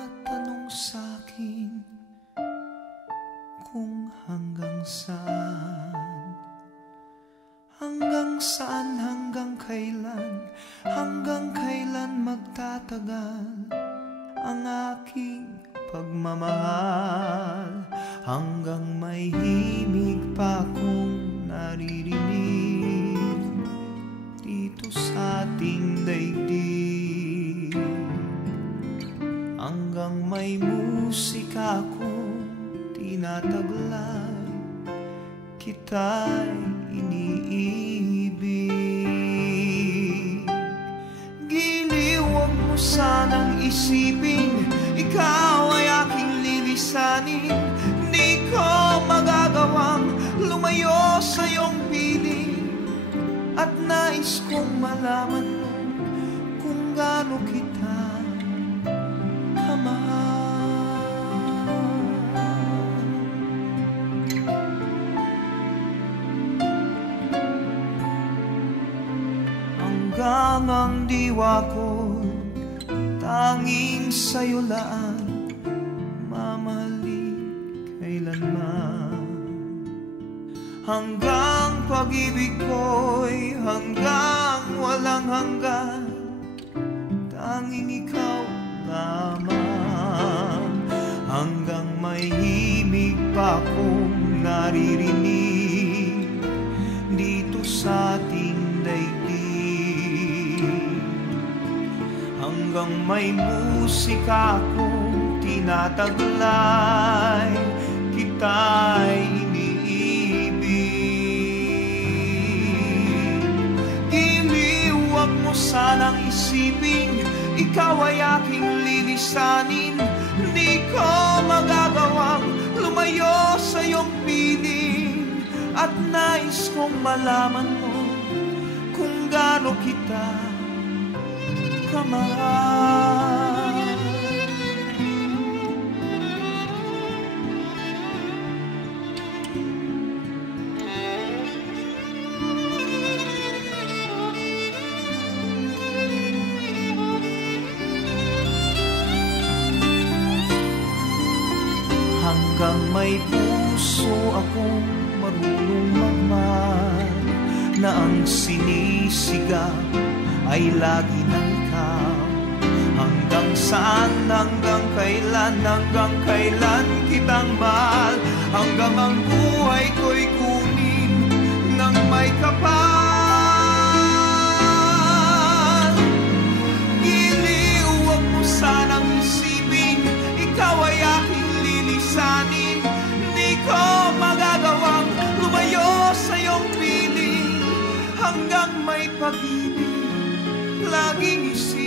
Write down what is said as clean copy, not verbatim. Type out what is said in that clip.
nagtatanong sa'kin kung hanggang saan, hanggang kailan magtatagal ang aking pagmamahal, hanggang may himig pa akong naririnig dito sa ating daigdig, hanggang may musika akong tinataglay, kita'y iniibig. Giliw, huwag mo sanang isipin ikaw ay aking lilisanin. Di ko magagawang lumayo sa iyong piling, at nais kong malaman mo kung gaano kita kamahal. Hanggang ang diwa ko tanging sa'yo laan, mamahalin kailanman. Hanggang pag-ibig ko'y hanggang walang hanggan, tanging ikaw lamang. Hanggang may himig pa akong naririnig dito sa ating daigdig, hanggang may musika akong tinataglay, kita'y iniibig. Giliw, huwag mo sanang isipin ikaw ay aking lilisanin. Di ko magagawang lumayo sa iyong piling, at nais kong malaman mo kung gaano kita kamahal. Hanggang may puso akong marunong magmahal, na ang sinisigaw ay lagi ng ikaw. Hanggang saan, hanggang kailan kitang mahal, hanggang ang buhay ko'y kunin ng may kapal. Giliw, huwag mo sanang isipin ikaw ay aking lilisanin. Di ko magagawang lumayo sa iyong piling, hanggang may pag-ibig laging isip